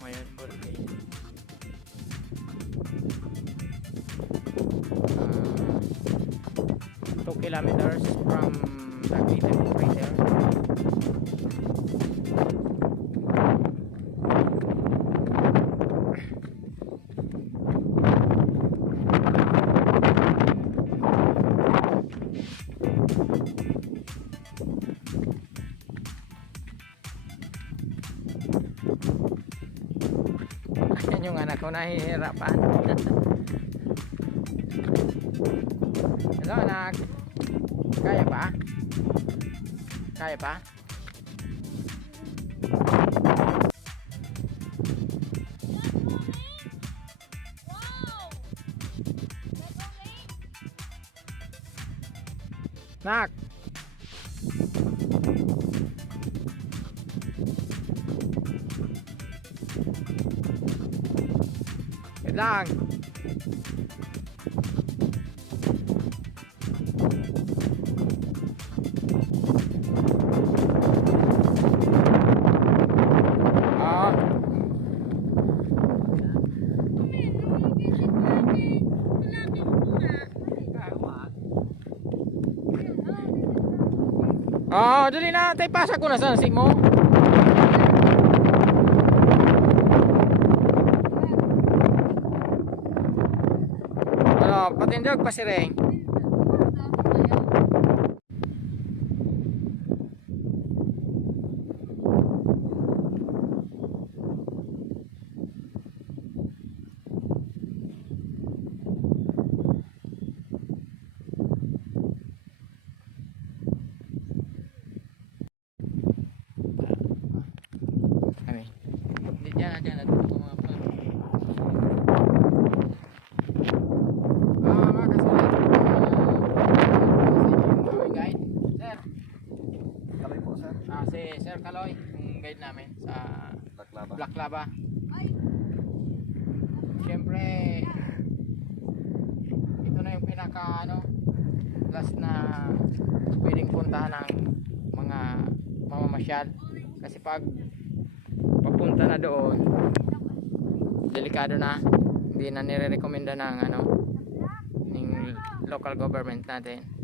Mayon Vocano. 2 kilometers from Alipad right there. Ayan yung anak ko nahihirapan. Hello anak. Kaya pa? Kaya pa? Nak. Wait lang. Dali na, tay pasa ko na sa nasik mo. Patindog pasireng. Diyan na dito mga pa. Guide. Sir. Kaloy po, sir. Si Sir Kaloy, yung guide namin sa Black Lava. Siyempre, ito na yung pinaka last na pwedeng puntahan ng mga mamamasyal. Kasi pag papunta na doon, delikado na, hindi na nire-recommenda ng ng local government natin.